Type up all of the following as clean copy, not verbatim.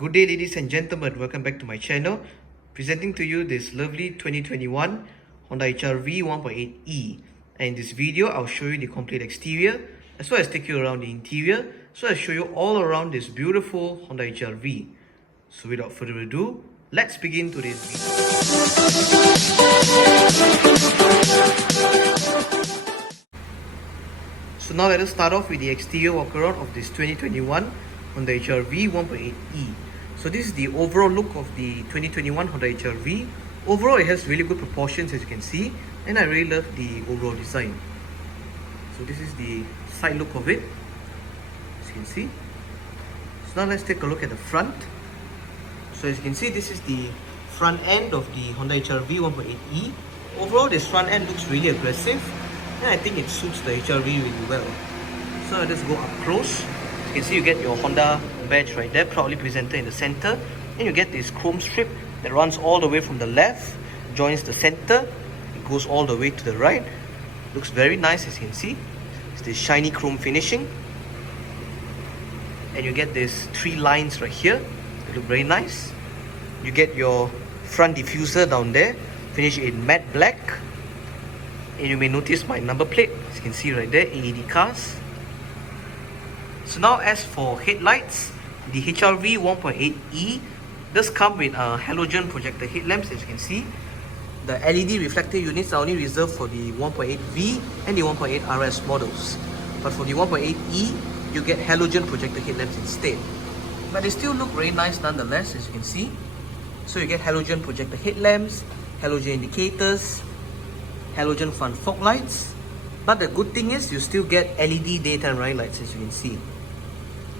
Good day, ladies and gentlemen, welcome back to my channel. Presenting to you this lovely 2021 Honda HRV 1.8e, and in this video I'll show you the complete exterior as well as take you around the interior, so I'll show you all around this beautiful Honda HRV. So without further ado, let's begin today's video. So now let us start off with the exterior walk around of this 2021 Honda HRV 1.8e. So this is the overall look of the 2021 Honda HRV. Overall, it has really good proportions, as you can see, and I really love the overall design. So this is the side look of it, as you can see. So now let's take a look at the front. So as you can see, this is the front end of the Honda HRV 1.8e. Overall, this front end looks really aggressive, and I think it suits the HRV really well. So let's go up close. You can see you get your Honda badge right there, proudly presented in the center, and you get this chrome strip that runs all the way from the left, joins the center, it goes all the way to the right. Looks very nice, as you can see. It's this shiny chrome finishing, and you get these three lines right here. They look very nice. You get your front diffuser down there, finished in matte black, and you may notice my number plate, as you can see right there, AED cars. So now as for headlights, the HRV 1.8e does come with halogen projector headlamps, as you can see. The LED reflector units are only reserved for the 1.8V and the 1.8 RS models. But for the 1.8e, you get halogen projector headlamps instead. But they still look very nice nonetheless, as you can see. So you get halogen projector headlamps, halogen indicators, halogen front fog lights. But the good thing is you still get LED daytime running lights, as you can see.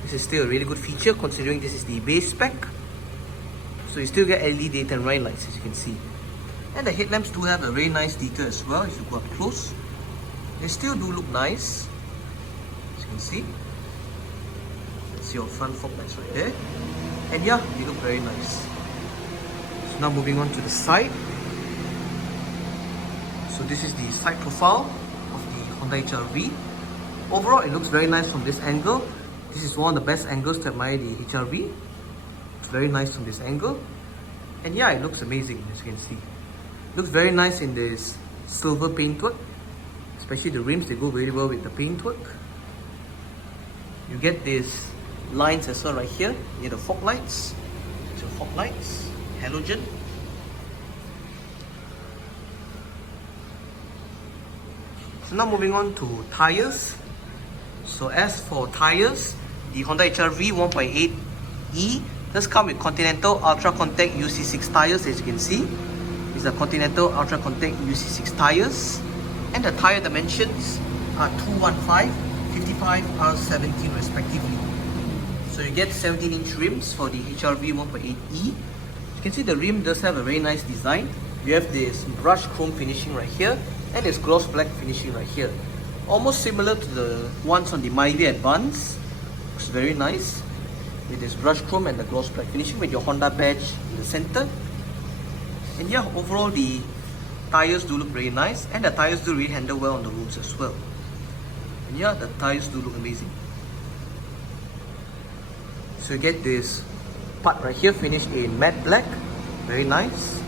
This is still a really good feature considering this is the base spec. So you still get LED daytime running lights, as you can see. And the headlamps do have a very nice detail as well if you go up close. They still do look nice, as you can see. That's your front fog lights right there. And yeah, they look very nice. So now moving on to the side. So this is the side profile of the Honda HRV. Overall, it looks very nice from this angle. This is one of the best angles to admire the HRV. It's very nice from this angle. And yeah, it looks amazing, as you can see. It looks very nice in this silver paintwork. Especially the rims, they go very well with the paintwork. You get these lines as well right here near the fog lights. So fog lights, halogen. So now moving on to tires. So as for tires, the Honda HRV 1.8e does come with Continental Ultra Contact UC6 tires, as you can see. These are Continental Ultra Contact UC6 tires, and the tire dimensions are 215, 55, R17 respectively. So you get 17-inch rims for the HRV 1.8e. You can see the rim does have a very nice design. You have this brushed chrome finishing right here, and this gloss black finishing right here. Almost similar to the ones on the mildly advanced. Looks very nice with this brushed chrome and the gloss black finishing with your Honda badge in the center. And yeah, overall the tires do look very nice, and the tires do really handle well on the roads as well. And yeah, the tires do look amazing. So you get this part right here finished in matte black. Very nice.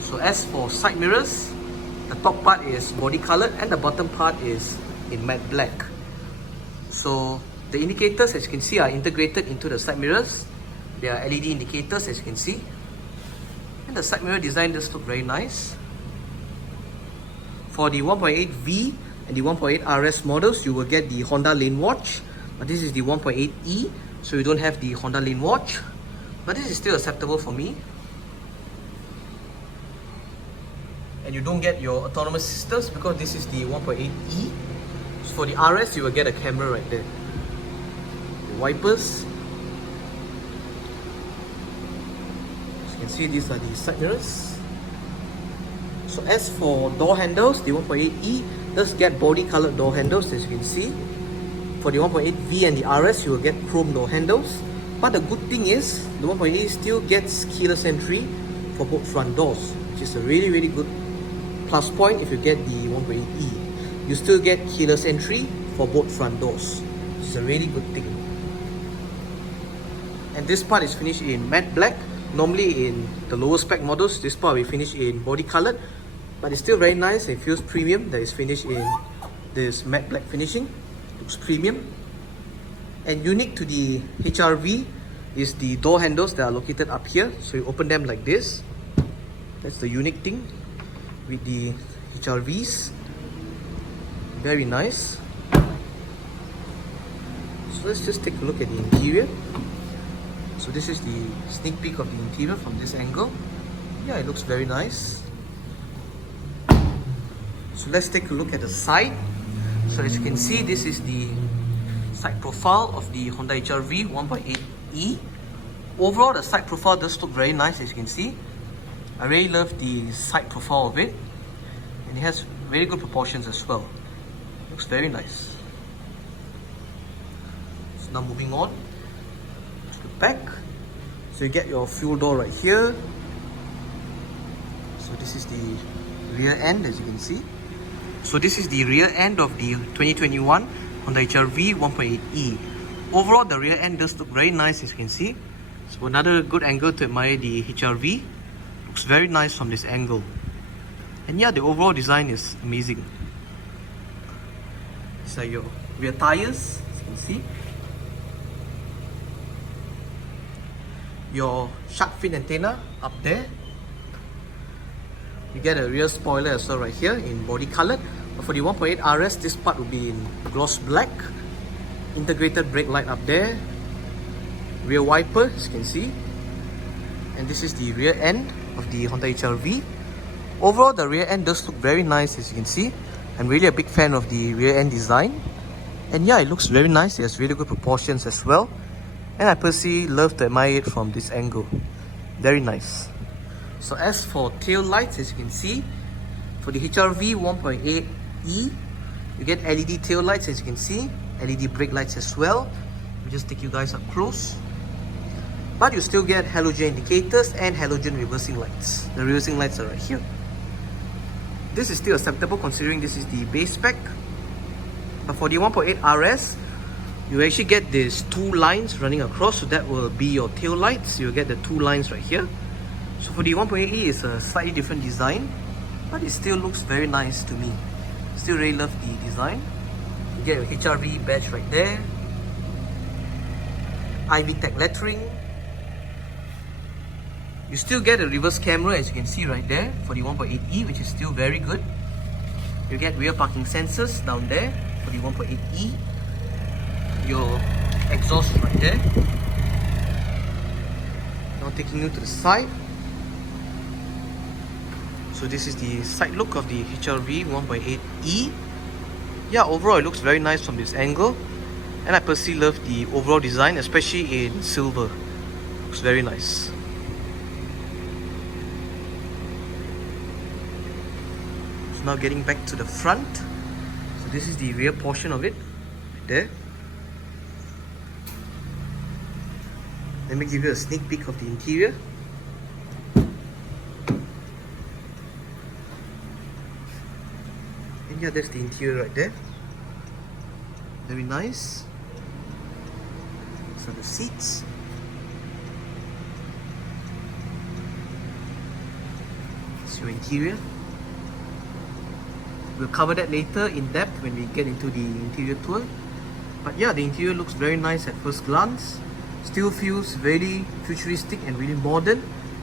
So as for side mirrors, the top part is body colored and the bottom part is in matte black. So the indicators, as you can see, are integrated into the side mirrors. They are LED indicators, as you can see. And the side mirror design does look very nice. For the 1.8V and the 1.8 RS models, you will get the Honda Lane Watch. But this is the 1.8E, so you don't have the Honda Lane Watch. But this is still acceptable for me. And you don't get your autonomous systems because this is the 1.8E. So for the RS, you will get a camera right there. The wipers. As you can see, these are the side mirrors. So as for door handles, the 1.8E does get body colored door handles, as you can see. For the 1.8V and the RS, you will get chrome door handles. But the good thing is, the 1.8E still gets keyless entry for both front doors, which is a really good plus point if you get the 1.8e. You still get keyless entry for both front doors, which is a really good thing. And this part is finished in matte black. Normally in the lower spec models, this part we finish in body colored, but it's still very nice. It feels premium that is finished in this matte black finishing. Looks premium. And unique to the HRV is the door handles that are located up here. So you open them like this. That's the unique thing with the HRVs. Very nice. So let's just take a look at the interior. So this is the sneak peek of the interior from this angle. Yeah, it looks very nice. So let's take a look at the side. So as you can see, this is the side profile of the Honda HRV 1.8e. Overall, the side profile does look very nice, as you can see. I really love the side profile of it, and it has very good proportions as well. Looks very nice. So now moving on to the back. So you get your fuel door right here. So this is the rear end, as you can see. So this is the rear end of the 2021 Honda HRV 1.8e. Overall, the rear end does look very nice, as you can see. So another good angle to admire the HRV. Looks very nice from this angle. And yeah, the overall design is amazing. These are your rear tires, as you can see. Your shark fin antenna up there. You get a rear spoiler as well right here in body colored. But for the 1.8 RS, this part will be in gloss black. Integrated brake light up there. Rear wiper, as you can see. And this is the rear end of the Honda HRV. Overall, the rear end does look very nice, as you can see. I'm really a big fan of the rear end design. And yeah, it looks very nice. It has really good proportions as well. And I personally love to admire it from this angle. Very nice. So as for tail lights, as you can see, for the HRV 1.8e, you get LED tail lights, as you can see. LED brake lights as well. Let me just take you guys up close. But you still get halogen indicators and halogen reversing lights. The reversing lights are right here. This is still acceptable considering this is the base spec. But for the 1.8 RS, you actually get these two lines running across, so that will be your tail lights. You'll get the two lines right here. So for the 1.8e, it's a slightly different design, but it still looks very nice to me. Still really love the design. You get your HRV badge right there. IV tech lettering. You still get a reverse camera, as you can see right there, for the 1.8e, which is still very good. You get rear parking sensors down there for the 1.8e. Your exhaust right there. Now taking you to the side. So this is the side look of the HRV 1.8e. Yeah, overall it looks very nice from this angle. And I personally love the overall design, especially in silver. Looks very nice. So now getting back to the front. So this is the rear portion of it. Right there. Let me give you a sneak peek of the interior. And yeah, that's the interior right there. Very nice. So the seats. It's your interior. We'll cover that later in depth when we get into the interior tour. But yeah, the interior looks very nice at first glance. Still feels very futuristic and really modern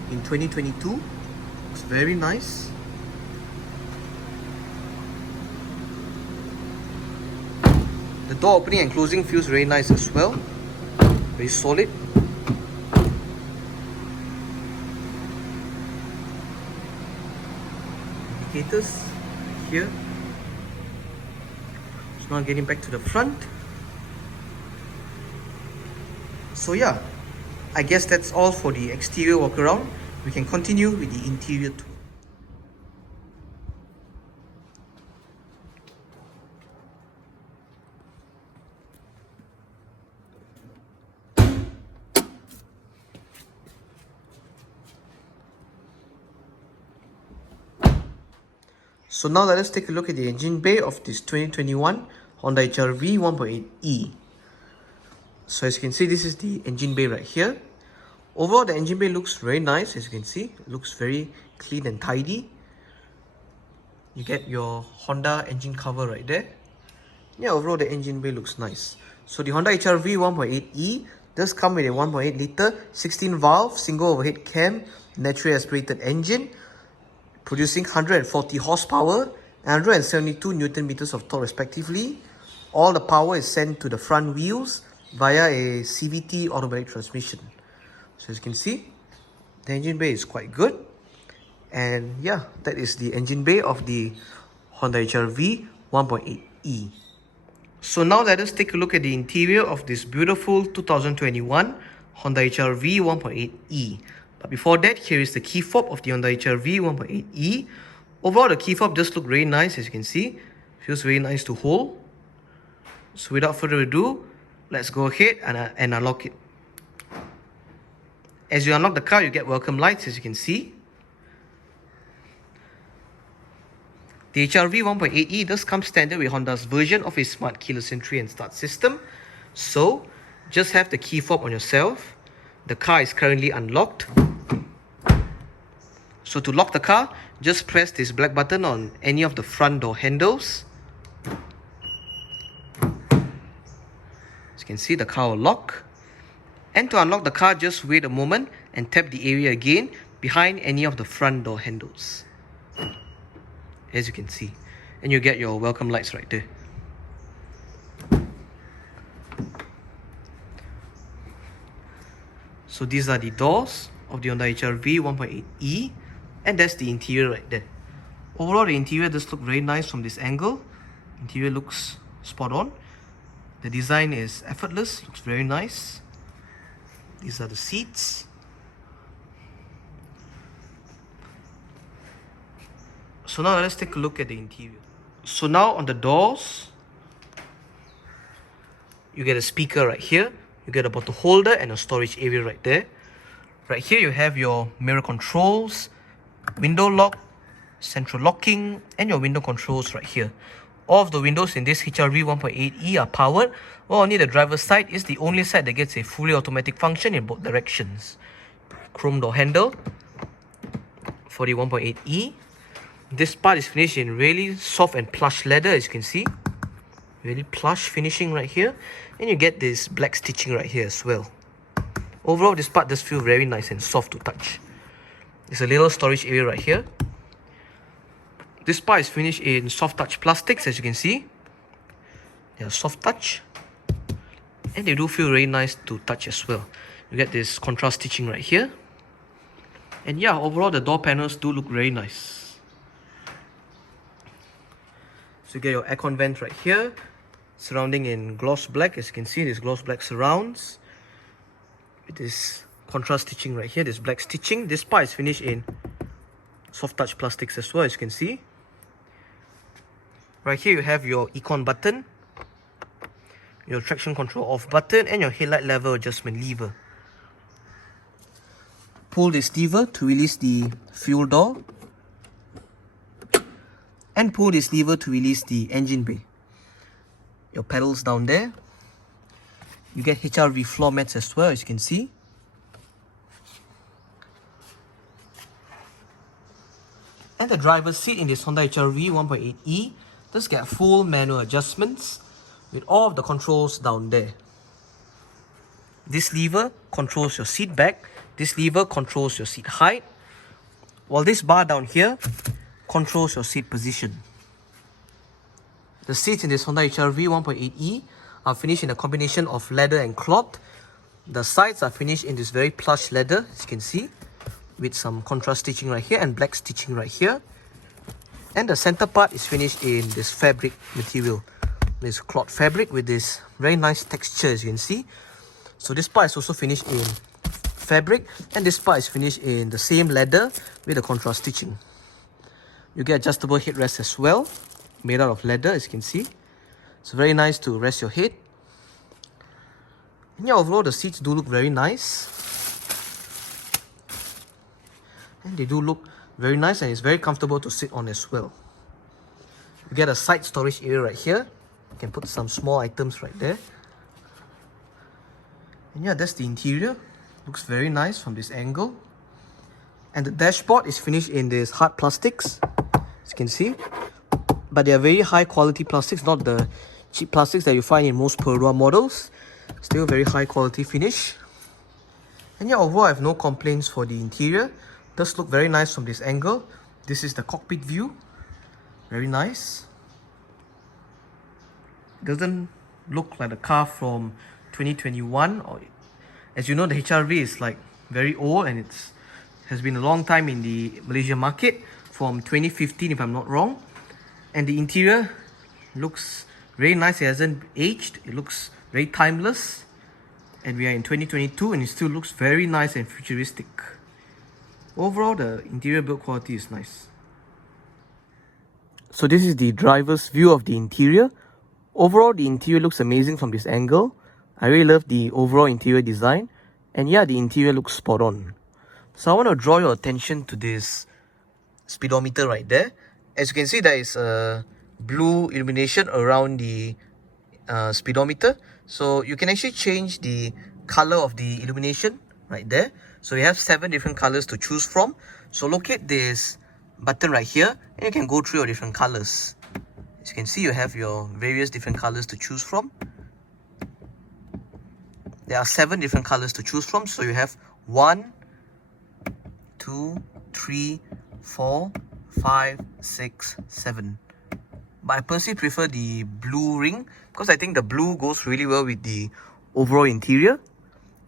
in 2022. Looks very nice. The door opening and closing feels very nice as well. Very solid. Indicators here. So now getting back to the front. So yeah, I guess that's all for the exterior walk around. We can continue with the interior tour. So now let us take a look at the engine bay of this 2021 Honda HRV 1.8e. So as you can see, this is the engine bay right here. Overall, the engine bay looks very nice. As you can see, it looks very clean and tidy. You get your Honda engine cover right there. Yeah, overall the engine bay looks nice. So the Honda HRV 1.8E does come with a 1.8 litre 16 valve single overhead cam naturally aspirated engine, producing 140 horsepower and 172 Newton meters of torque respectively. All the power is sent to the front wheels via a Cvt Automatic Transmission. So as you can see, the engine bay is quite good. And yeah, that is the engine bay of the Honda HRV 1.8E. So now let us take a look at the interior of this beautiful 2021 Honda HRV 1.8E. But before that, here is the key fob of the Honda HRV 1.8E. Overall, the key fob does look very nice, as you can see. Feels very nice to hold. So without further ado, let's go ahead and unlock it. As you unlock the car, you get welcome lights, as you can see. The HRV 1.8E does come standard with Honda's version of a smart keyless entry and start system. So, just have the key fob on yourself. The car is currently unlocked. So to lock the car, just press this black button on any of the front door handles. As you can see, the car will lock. And to unlock the car, just wait a moment and tap the area again behind any of the front door handles. As you can see, and you get your welcome lights right there. So these are the doors of the Honda HRV 1.8E, and that's the interior right there. Overall, the interior does look very nice from this angle. Interior looks spot on. The design is effortless, looks very nice. These are the seats. So now let's take a look at the interior. So now on the doors, you get a speaker right here. You get a bottle holder and a storage area right there. Right here you have your mirror controls, window lock, central locking, and your window controls right here. All of the windows in this HRV 1.8E are powered, while only the driver's side is the only side that gets a fully automatic function in both directions. Chrome door handle for the 1.8E. This part is finished in really soft and plush leather, as you can see. Really plush finishing right here. And you get this black stitching right here as well. Overall, this part does feel very nice and soft to touch. There's a little storage area right here. This part is finished in soft touch plastics, as you can see. They are soft touch. And they do feel very nice to touch as well. You get this contrast stitching right here. And yeah, overall the door panels do look very nice. So you get your aircon vent right here, surrounding in gloss black. As you can see, this gloss black surrounds with this contrast stitching right here, this black stitching. This part is finished in soft touch plastics as well, as you can see. Right here you have your econ button, your traction control off button, and your headlight level adjustment lever. Pull this lever to release the fuel door, and pull this lever to release the engine bay. Your pedals down there. You get HRV floor mats as well, as you can see. And the driver's seat in this Honda HRV 1.8E does get full manual adjustments with all of the controls down there. This lever controls your seat back. This lever controls your seat height. While this bar down here controls your seat position. The seats in this Honda HRV 1.8E are finished in a combination of leather and cloth. The sides are finished in this very plush leather, as you can see, with some contrast stitching right here and black stitching right here. And the center part is finished in this fabric material, this cloth fabric with this very nice texture, as you can see. So this part is also finished in fabric, and this part is finished in the same leather with the contrast stitching. You get adjustable headrests as well, made out of leather, as you can see. It's very nice to rest your head. And yeah, overall the seats do look very nice. And they do look very nice, and it's very comfortable to sit on as well. You get a side storage area right here. You can put some small items right there. And yeah, that's the interior. Looks very nice from this angle. And the dashboard is finished in this hard plastics, as you can see. But they are very high quality plastics, not the cheap plastics that you find in most Perua models. Still very high quality finish. And yeah, overall I have no complaints for the interior. Does look very nice from this angle. This is the cockpit view. Very nice. Doesn't look like a car from 2021. Or, as you know, the HRV is like very old and it's has been a long time in the Malaysia market, from 2015 if I'm not wrong. And the interior looks very nice. It hasn't aged. It looks very timeless. And we are in 2022 and it still looks very nice and futuristic. Overall, the interior build quality is nice. So this is the driver's view of the interior. Overall, the interior looks amazing from this angle. I really love the overall interior design. And yeah, the interior looks spot on. So I want to draw your attention to this speedometer right there. As you can see, there is a blue illumination around the speedometer. So you can actually change the color of the illumination right there. So you have 7 different colors to choose from. So locate this button right here and you can go through your different colors. As you can see, you have your various different colors to choose from. There are 7 different colors to choose from. So you have 1, 2, 3, 4, 5, 6, 7. But I personally prefer the blue ring because I think the blue goes really well with the overall interior.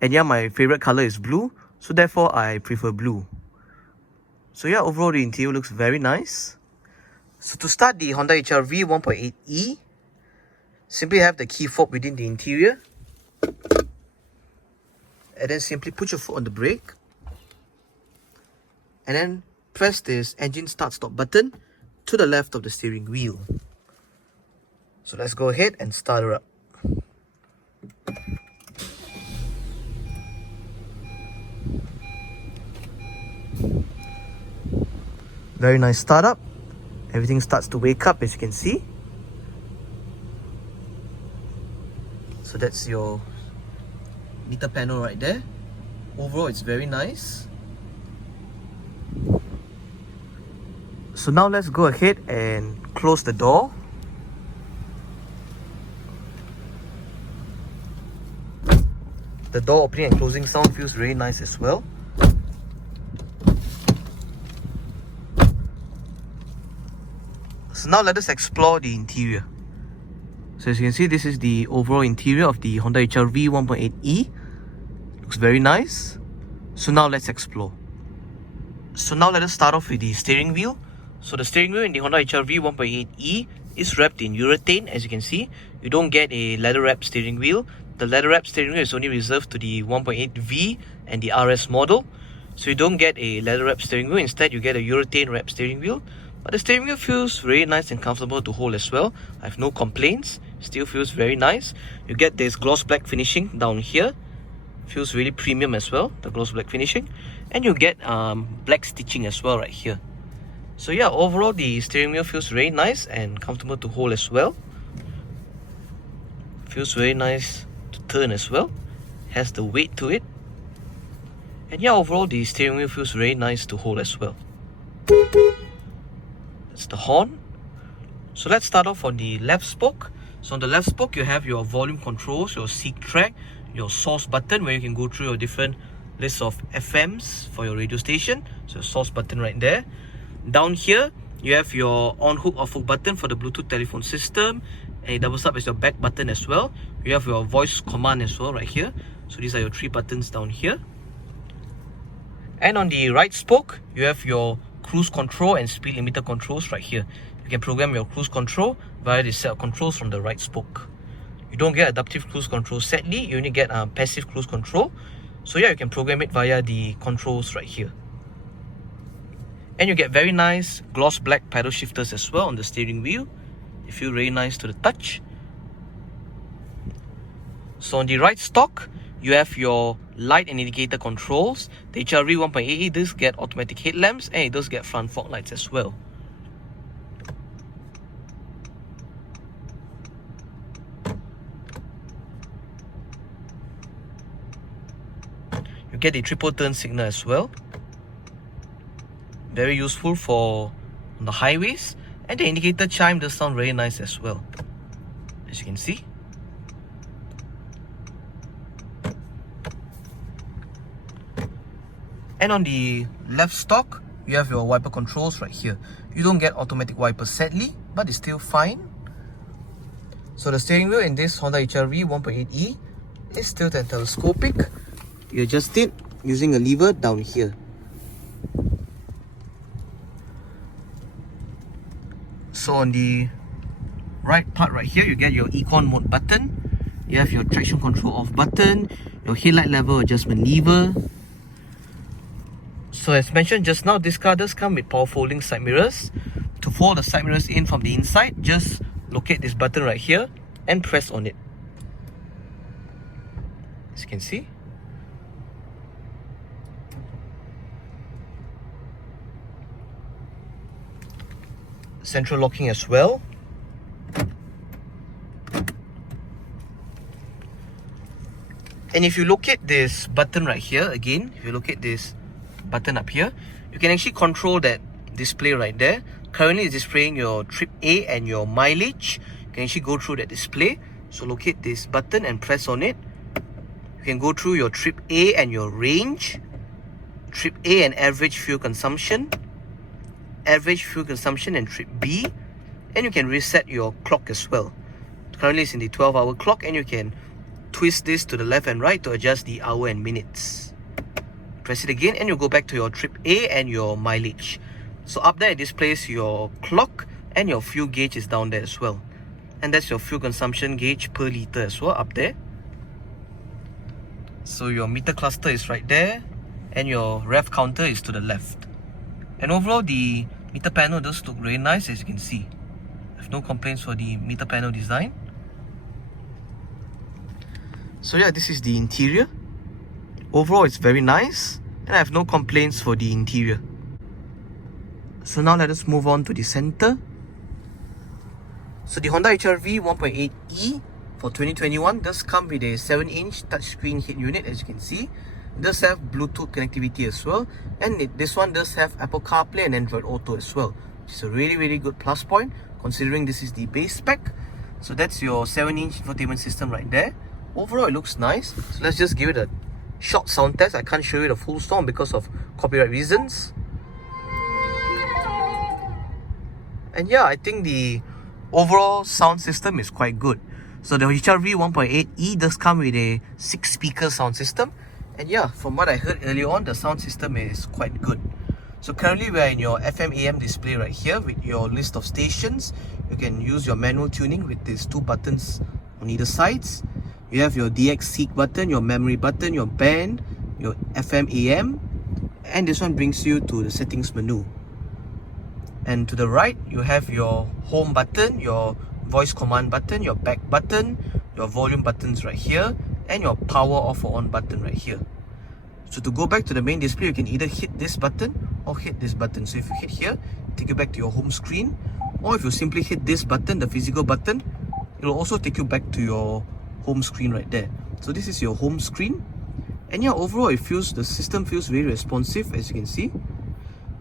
And yeah, my favorite color is blue, so therefore I prefer blue. So yeah, overall the interior looks very nice. So to start the Honda HRV 1.8e, simply have the key fob within the interior. And then simply put your foot on the brake. And then press this engine start stop button to the left of the steering wheel. So let's go ahead and start her up. Very nice startup. Everything starts to wake up, as you can see. So that's your meter panel right there. Overall, it's very nice. So now let's go ahead and close the door. The door opening and closing sound feels very nice as well. So now let us explore the interior. So as you can see, this is the overall interior of the Honda HRV 1.8e. Looks very nice. So now let's explore. So now let us start off with the steering wheel. So the steering wheel in the Honda HRV 1.8e is wrapped in urethane. As you can see, you don't get a leather wrapped steering wheel. The leather wrapped steering wheel is only reserved to the 1.8V and the RS model. So you don't get a leather wrapped steering wheel. Instead, you get a urethane wrapped steering wheel. But the steering wheel feels very nice and comfortable to hold as well. I have no complaints. Still feels very nice. You get this gloss black finishing down here. Feels really premium as well, the gloss black finishing. And you get black stitching as well right here. So yeah, overall the steering wheel feels very nice and comfortable to hold as well. Feels very nice to turn as well. Has the weight to it. And yeah, overall the steering wheel feels very nice to hold as well. That's the horn. So let's start off on the left spoke. So on the left spoke, you have your volume controls, your seek track, your source button where you can go through your different lists of FMs for your radio station. So source button right there. Down here, you have your on hook off hook button for the Bluetooth telephone system, and it doubles up as your back button as well. You have your voice command as well right here. So these are your 3 buttons down here. And on the right spoke, you have your cruise control and speed limiter controls right here. You can program your cruise control via the set of controls from the right spoke. You don't get adaptive cruise control sadly, you only get passive cruise control. So yeah, you can program it via the controls right here. And you get very nice gloss black paddle shifters as well on the steering wheel. They feel very nice to the touch. So on the right stock, you have your light and indicator controls. The HRV 1.8 does get automatic headlamps and it does get front fog lights as well. You get the triple turn signal as well. Very useful for on the highways. And the indicator chime does sound very nice as well, as you can see. And on the left stalk, you have your wiper controls right here. You don't get automatic wipers sadly, but it's still fine. So the steering wheel in this Honda HRV 1.8e is still telescopic. You adjust it using a lever down here. So on the right part right here, you get your Econ mode button. You have your traction control off button, your headlight level adjustment lever. So as mentioned just now, this car does come with power folding side mirrors. To fold the side mirrors in from the inside, just locate this button right here and press on it. As you can see. Central locking as well. And if you locate this button right here, again, if you locate this button up here, you can actually control that display right there. Currently it's displaying your trip A and your mileage. You can actually go through that display. So locate this button and press on it. You can go through your trip A and your range, trip A and average fuel consumption, average fuel consumption and trip B, and you can reset your clock as well. Currently it's in the 12-hour clock, and you can twist this to the left and right to adjust the hour and minutes. Press it again and you go back to your trip A and your mileage. So up there it displays your clock, and your fuel gauge is down there as well. And that's your fuel consumption gauge per litre as well up there. So your meter cluster is right there, and your rev counter is to the left. And overall the meter panel does look very nice, as you can see. I have no complaints for the meter panel design. So yeah, this is the interior. Overall it's very nice, and I have no complaints for the interior. So now let us move on to the center. So the Honda HRV 1.8e for 2021 does come with a 7-inch touchscreen head unit, as you can see. It does have Bluetooth connectivity as well, and this one does have Apple CarPlay and Android Auto as well, which is a really good plus point considering this is the base spec. So that's your 7-inch infotainment system right there. Overall it looks nice. So let's just give it a short sound test. I can't show you the full sound because of copyright reasons. And yeah, I think the overall sound system is quite good. So the HRV 1.8e does come with a 6-speaker sound system. And yeah, from what I heard earlier on, the sound system is quite good. So currently we are in your FM AM display right here with your list of stations. You can use your manual tuning with these 2 buttons on either sides. You have your DX seek button, your memory button, your band, your FM AM, and this one brings you to the settings menu. And to the right, you have your home button, your voice command button, your back button, your volume buttons right here, and your power off or on button right here. So to go back to the main display, you can either hit this button or hit this button. So if you hit here, take you back to your home screen, or if you simply hit this button, the physical button, it will also take you back to your home screen right there. So this is your home screen, and yeah, overall the system feels very responsive, as you can see.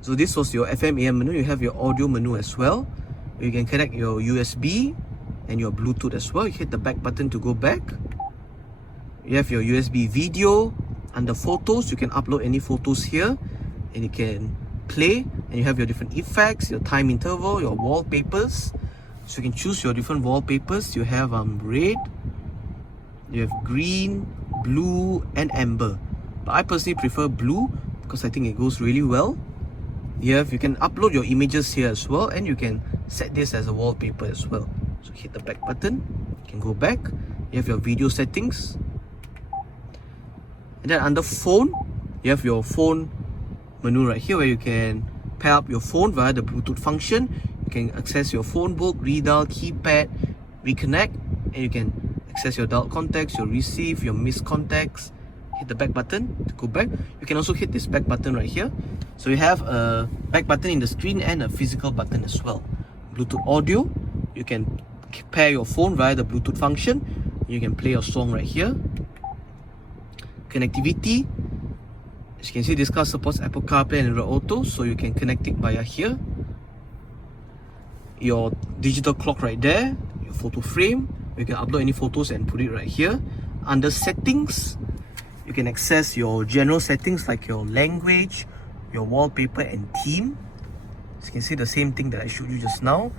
So this was your FM AM menu. You have your audio menu as well. You can connect your USB and your Bluetooth as well. You hit the back button to go back. You have your USB video. Under photos, you can upload any photos here, and you can play, and you have your different effects, your time interval, your wallpapers. So you can choose your different wallpapers. You have red, you have green, blue and amber, but I personally prefer blue because I think it goes really well. You can upload your images here as well, and you can set this as a wallpaper as well. So hit the back button, you can go back. You have your video settings, and then under phone, you have your phone menu right here, where you can pair up your phone via the Bluetooth function. You can access your phone book, redial, keypad, reconnect, and you can access your dial contacts, your receive, your missed contacts. Hit the back button to go back. You can also hit this back button right here. So you have a back button in the screen and a physical button as well. Bluetooth audio, you can pair your phone via the Bluetooth function. You can play your song right here. Connectivity, As you can see, this car supports Apple CarPlay and Android Auto, so you can connect it via here. Your digital clock right there, your photo frame, you can upload any photos and put it right here. Under settings, you can access your general settings like your language, your wallpaper and theme. As you can see, the same thing that I showed you just now.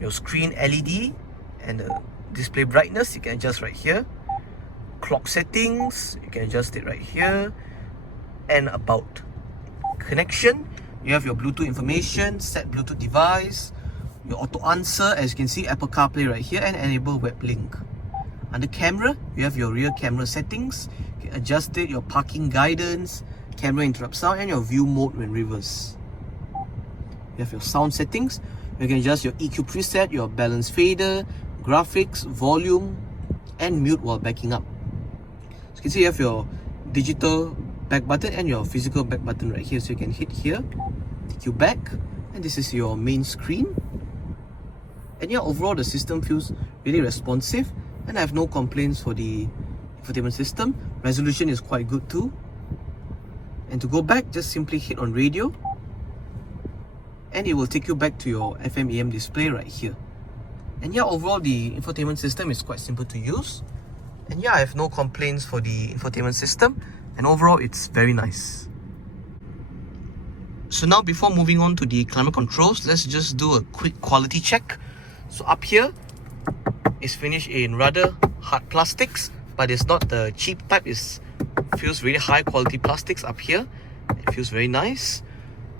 Your screen LED and the display brightness, you can adjust right here. Clock settings, you can adjust it right here. And about connection, you have your Bluetooth information, set Bluetooth device, your auto answer, as you can see, Apple CarPlay right here, and enable web link. Under camera, you have your rear camera settings, you can adjust it, your parking guidance, camera interrupt sound, and your view mode when reverse. You have your sound settings, you can adjust your EQ preset, your balance fader, graphics, volume, and mute while backing up. So you can see you have your digital back button and your physical back button right here, so you can hit here, take you back, and this is your main screen. And yeah, overall the system feels really responsive, and I have no complaints for the infotainment system. Resolution is quite good too. And to go back, just simply hit on radio, and it will take you back to your FM AM display right here. And yeah, overall the infotainment system is quite simple to use. And yeah, I have no complaints for the infotainment system, and overall it's very nice. So now, before moving on to the climate controls, let's just do a quick quality check. So up here is finished in rather hard plastics, but it's not the cheap type. It feels really high quality plastics up here. It feels very nice.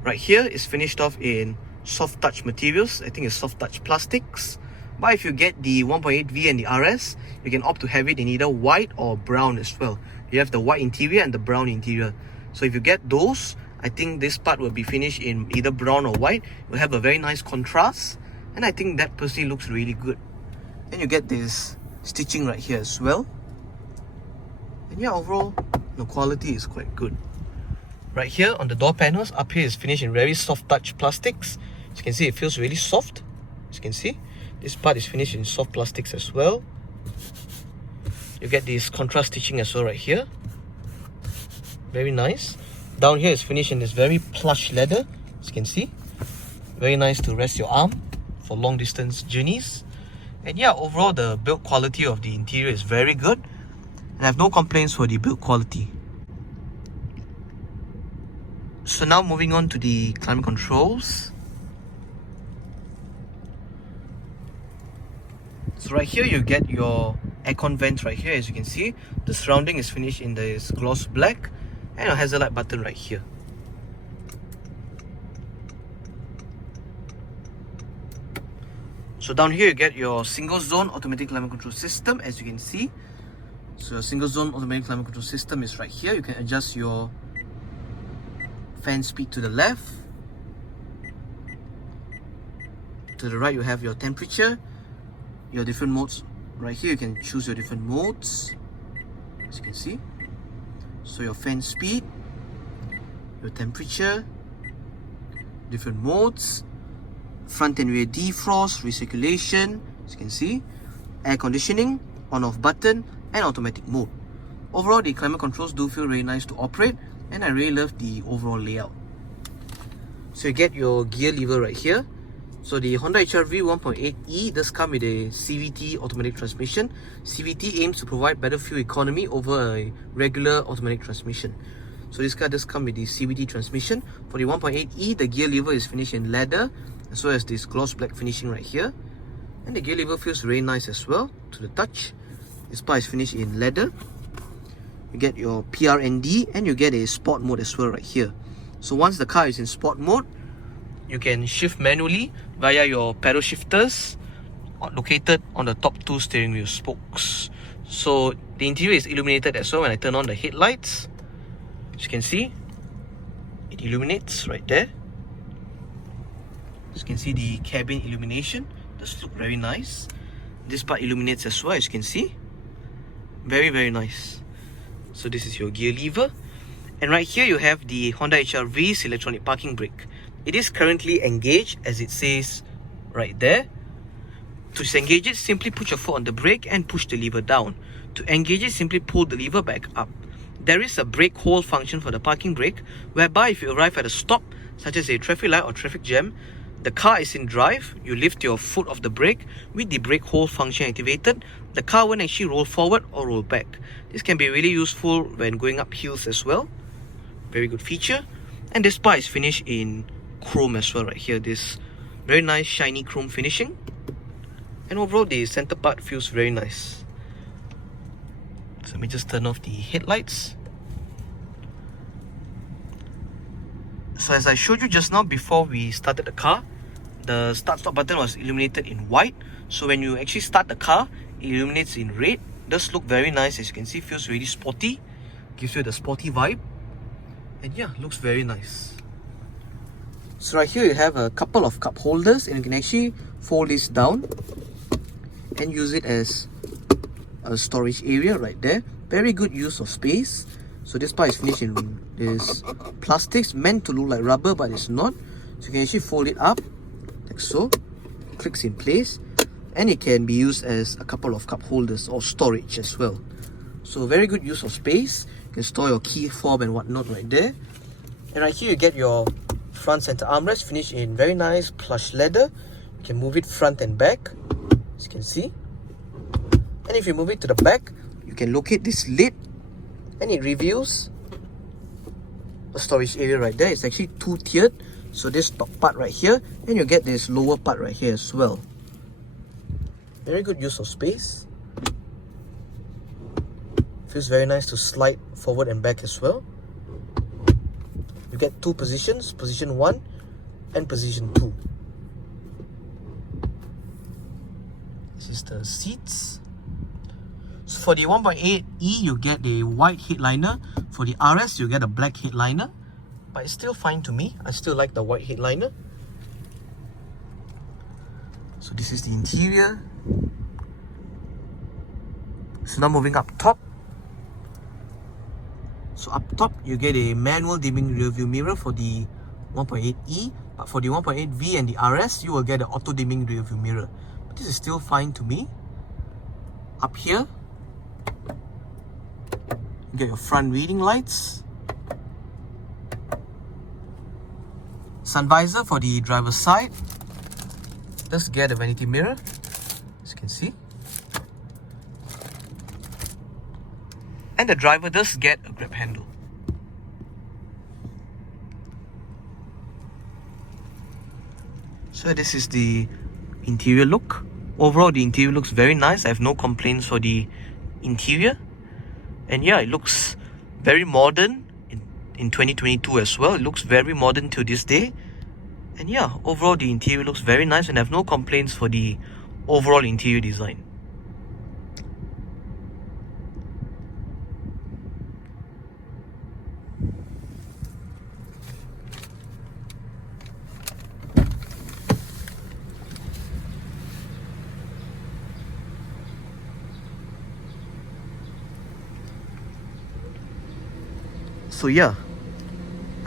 Right here is finished off in soft touch materials. I think it's soft touch plastics. But if you get the 1.8V and the RS, you can opt to have it in either white or brown as well. You have the white interior and the brown interior. So if you get those, I think this part will be finished in either brown or white. It will have a very nice contrast, and I think that personally looks really good. Then you get this stitching right here as well. And yeah, overall the quality is quite good. Right here on the door panels, up here is finished in very soft touch plastics. As you can see, it feels really soft. As you can see, this part is finished in soft plastics as well. You get this contrast stitching as well right here. Very nice. Down here is finished in this very plush leather, as you can see. Very nice to rest your arm for long distance journeys. And yeah, overall the build quality of the interior is very good, and I have no complaints for the build quality. So now moving on to the climate controls. So right here you get your aircon vent right here. As you can see, the surrounding is finished in this gloss black, and a hazard light button right here. So down here you get your single zone automatic climate control system, as you can see. So your single zone automatic climate control system is right here. You can adjust your fan speed to the left. To the right you have your temperature, your different modes. Right here you can choose your different modes, as you can see. So your fan speed, your temperature, different modes, front and rear defrost, recirculation, as you can see, air conditioning, on-off button, and automatic mode. Overall, the climate controls do feel really nice to operate, and I really love the overall layout. So you get your gear lever right here. So the Honda HRV 1.8E does come with a Cvt Automatic Transmission. Cvt aims to provide better fuel economy over a regular automatic transmission. So this car does come with the Cvt transmission. For the 1.8E, the gear lever is finished in leather, as well as this gloss black finishing right here. And the gear lever feels very nice as well to the touch. This part is finished in leather. You get your PRND, and you get a sport mode as well right here. So once the car is in sport mode, you can shift manually via your paddle shifters located on the top two steering wheel spokes. So the interior is illuminated as well. When I turn on the headlights, as you can see, it illuminates right there. As you can see, the cabin illumination does look very nice. This part illuminates as well, as you can see. Very, very nice. So this is your gear lever. And right here you have the Honda HRV's electronic parking brake. It is currently engaged, as it says right there. To disengage it, simply put your foot on the brake and push the lever down. To engage it, simply pull the lever back up. there is a brake hold function for the parking brake, whereby if you arrive at a stop, such as a traffic light or traffic jam, the car is in drive, you lift your foot off the brake, with the brake hold function activated, the car won't actually roll forward or roll back. This can be really useful when going up hills as well. Very good feature. And this part is finished in chrome as well right here. This very nice shiny chrome finishing. And overall the center part feels very nice. So let me just turn off the headlights. So as I showed you just now before we started the car, the start stop button was illuminated in white. So when you actually start the car, it illuminates in red. It does look very nice, as you can see, feels really sporty. Gives you the sporty vibe. And yeah, looks very nice. So right here you have a couple of cup holders, and you can actually fold this down and use it as a storage area right there. Very good use of space. So this part is finished in this plastics, meant to look like rubber but it's not. So you can actually fold it up like so, clicks in place, and it can be used as a couple of cup holders or storage as well. So very good use of space. You can store your key fob and whatnot right there. And right here you get your front center armrest, finished in very nice plush leather. You can move it front and back, as you can see. And if you move it to the back, you can locate this lid, and it reveals a storage area right there. It's actually two-tiered. So this top part right here, and you get this lower part right here as well. Very good use of space. Feels very nice to slide forward and back as well. You get two positions, position 1 and position 2. This is the seats. So for the 1.8E, you get a white headliner. For the RS, you get a black headliner. But it's still fine to me. I still like the white headliner. So this is the interior. So now moving up top. So up top, you get a manual dimming rear view mirror for the 1.8E. But for the 1.8V and the RS, you will get an auto dimming rear view mirror. But this is still fine to me. Up here, you get your front reading lights. Sun visor for the driver's side. Let's get a vanity mirror, as you can see. And the driver does get a grab handle. So this is the interior look. Overall, the interior looks very nice. I have no complaints for the interior. And yeah, it looks very modern in 2022 as well. It looks very modern to this day. And yeah, overall the interior looks very nice, and I have no complaints for the overall interior design. So yeah,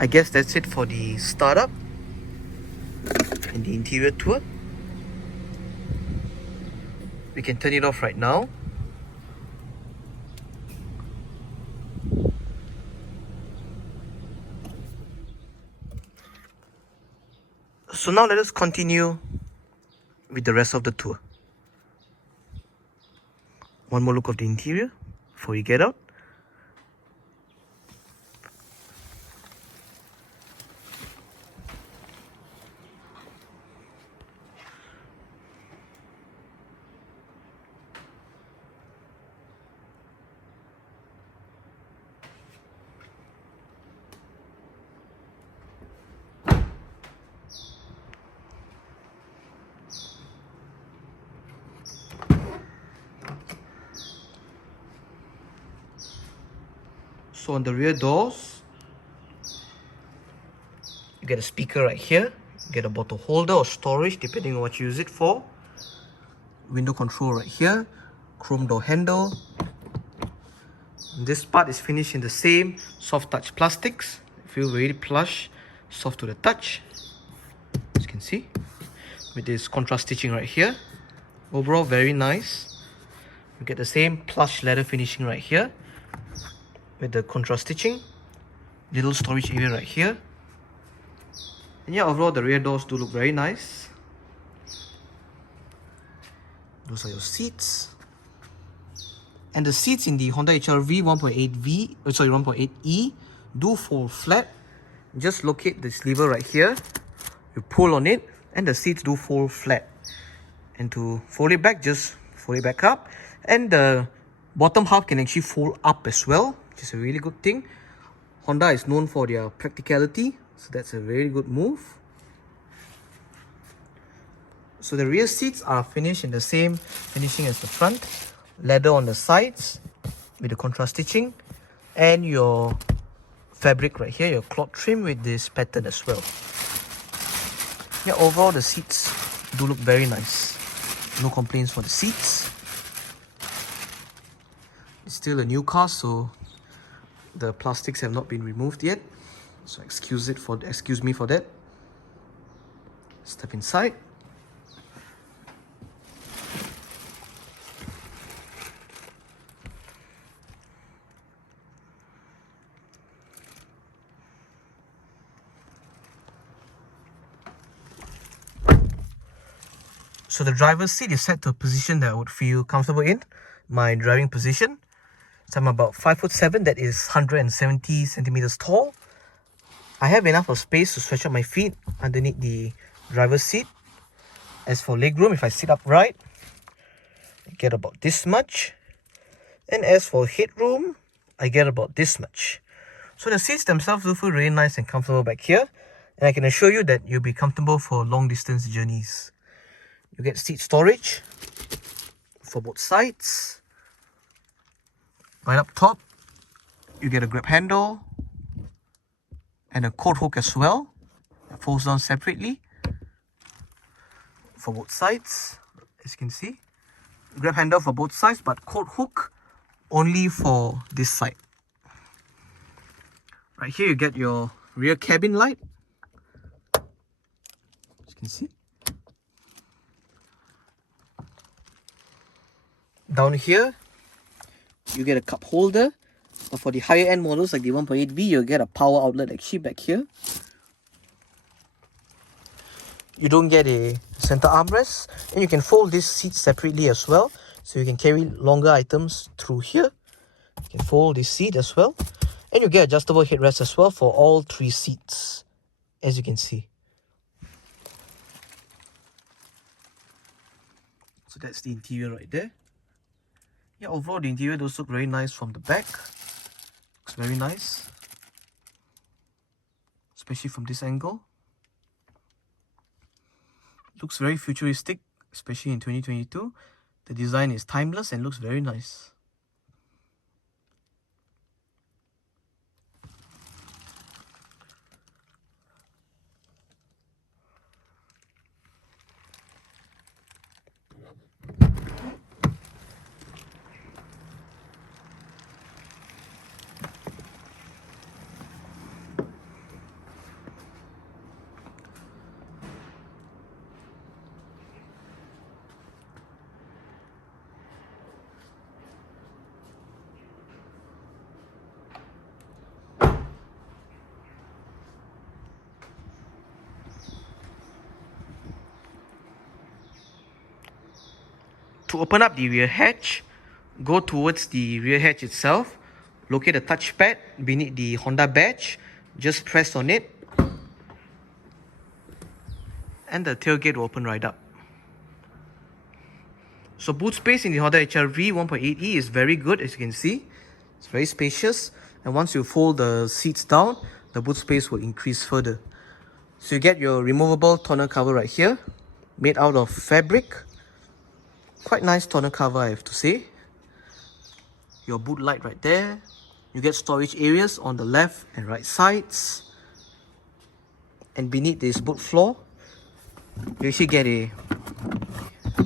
I guess that's it for the startup and the interior tour. We can turn it off right now. So now let us continue with the rest of the tour. One more look of the interior before we get out. So on the rear doors, you get a speaker right here. You get a bottle holder or storage depending on what you use it for. Window control right here. Chrome door handle. This part is finished in the same soft touch plastics. Feel very plush, soft to the touch, as you can see, with this contrast stitching right here. Overall very nice. You get the same plush leather finishing right here. with the contrast stitching. Little storage area right here. And yeah, overall the rear doors do look very nice. Those are your seats. And the seats in the Honda HRV 1.8E do fold flat. Just locate this lever right here. You pull on it and the seats do fold flat. And to fold it back, just fold it back up. And the bottom half can actually fold up as well, which is a really good thing. Honda is known for their practicality, so that's a very good move. So the rear seats are finished in the same finishing as the front. Leather on the sides with the contrast stitching. And your fabric right here, your cloth trim with this pattern as well. Yeah, overall the seats do look very nice. No complaints for the seats. It's still a new car, so the plastics have not been removed yet. So excuse me for that. Step inside. So the driver's seat is set to a position that I would feel comfortable in, my driving position. So I'm about 5'7", that is 170 centimeters tall. I have enough of space to stretch out my feet underneath the driver's seat. As for legroom, if I sit upright, I get about this much. And as for headroom, I get about this much. So the seats themselves do feel really nice and comfortable back here. And I can assure you that you'll be comfortable for long distance journeys. You get seat storage for both sides. Right up top, you get a grab handle and a coat hook as well. That folds down separately for both sides, as you can see. Grab handle for both sides, but coat hook only for this side. Right here, you get your rear cabin light, as you can see. Down here, you get a cup holder. But for the higher end models like the 1.8V, you'll get a power outlet actually back here. You don't get a center armrest, and you can fold this seat separately as well. So you can carry longer items through here. You can fold this seat as well. And you get adjustable headrests as well for all three seats, as you can see. So that's the interior right there. Yeah, overall the interior does look very nice from the back. Looks very nice, especially from this angle. Looks very futuristic, especially in 2022. The design is timeless and looks very nice. To open up the rear hatch, go towards the rear hatch itself. Locate the touchpad beneath the Honda badge. Just press on it. And the tailgate will open right up. So boot space in the Honda HRV 1.8E is very good, as you can see. It's very spacious. And once you fold the seats down, the boot space will increase further. So you get your removable tonneau cover right here, made out of fabric. Quite nice tonneau cover, I have to say. Your boot light right there. You get storage areas on the left and right sides. And beneath this boot floor, you actually get a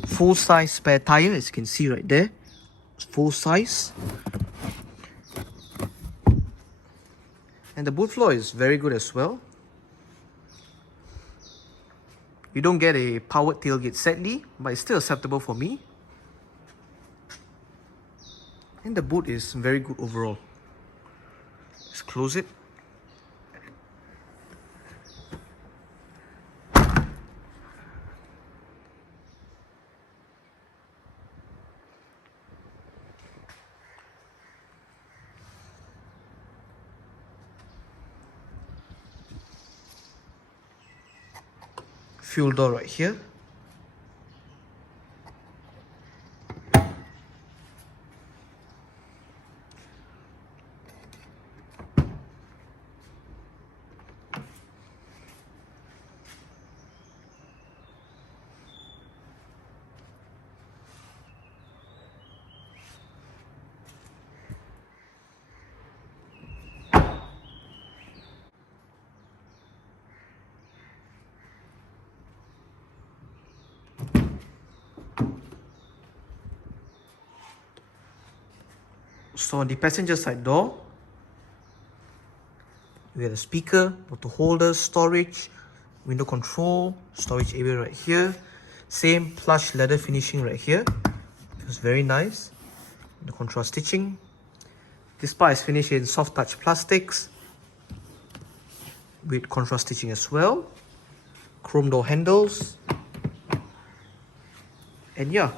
full-size spare tire, as you can see right there. It's full size. And the boot floor is very good as well. You don't get a powered tailgate sadly, but it's still acceptable for me. And the boot is very good overall. close it. Fuel door right here. So on the passenger side door, we have a speaker, auto holder, storage, window control, storage area right here. Same plush leather finishing right here. It's very nice. The contrast stitching. This part is finished in soft touch plastics with contrast stitching as well. Chrome door handles. And yeah,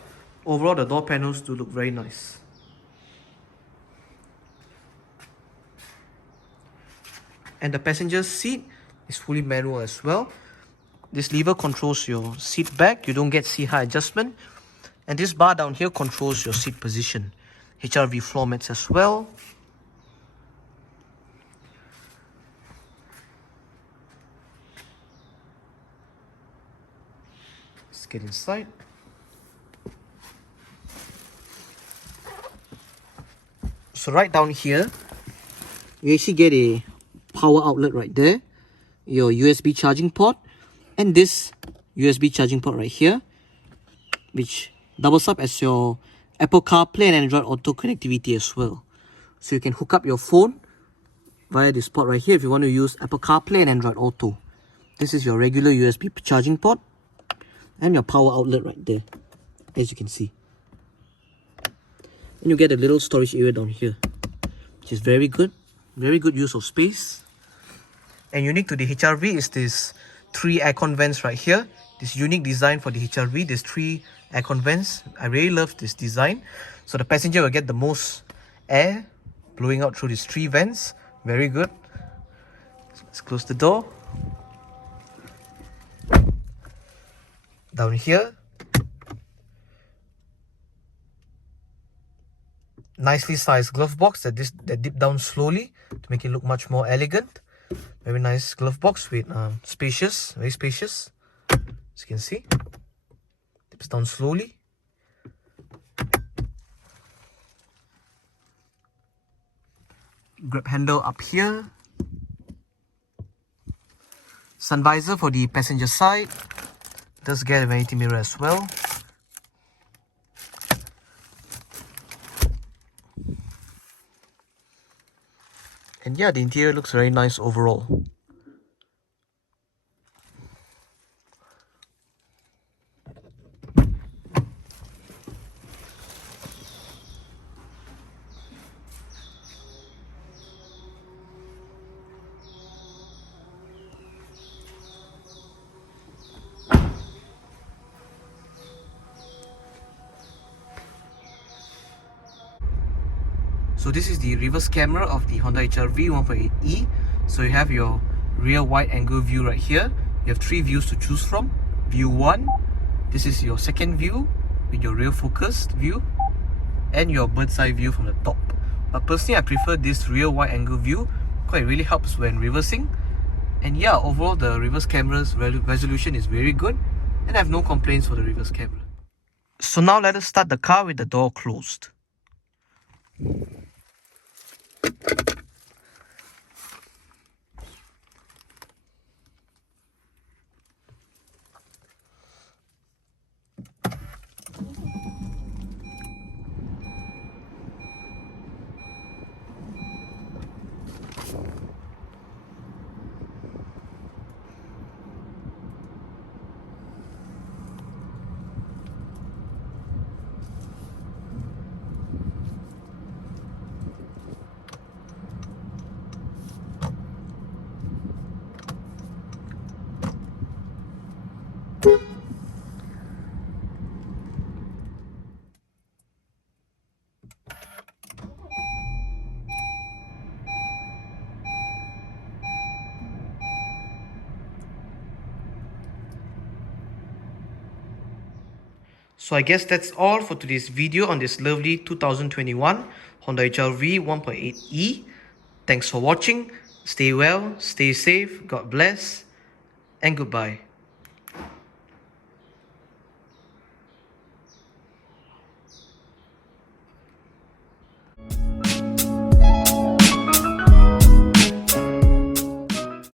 overall the door panels do look very nice. And the passenger seat is fully manual as well. This lever controls your seat back. You don't get seat height adjustment. And this bar down here controls your seat position. HRV floor mats as well. Let's get inside. So right down here, you actually get a power outlet right there, your USB charging port, and this USB charging port right here, which doubles up as your Apple CarPlay and Android Auto connectivity as well. So you can hook up your phone via this port right here if you want to use Apple CarPlay and Android Auto. This is your regular USB charging port and your power outlet right there, as you can see. And you get a little storage area down here, which is very good use of space. And unique to the HRV is this 3 aircon vents right here. This unique design for the HRV, there's 3 aircon vents. I really love this design. So the passenger will get the most air blowing out through these 3 vents. Very good. So let's close the door. Down here, nicely sized glove box that dip down slowly to make it look much more elegant. Very nice glove box with spacious, very spacious, as you can see. Dips down slowly. Grab handle up here. Sun visor for the passenger side. Does get a vanity mirror as well. And yeah, the interior looks very nice overall. So this is the reverse camera of the Honda HRV 1.8e. So you have your rear wide angle view right here. You have 3 views to choose from. View 1, this is your second view with your rear focused view and your bird's eye view from the top. But personally I prefer this rear wide angle view because it really helps when reversing. And yeah, overall the reverse camera's resolution is very good and I have no complaints for the reverse camera. So now let us start the car with the door closed. So I guess that's all for today's video on this lovely 2021 Honda HRV 1.8e. Thanks for watching. Stay well, stay safe, God bless, and goodbye.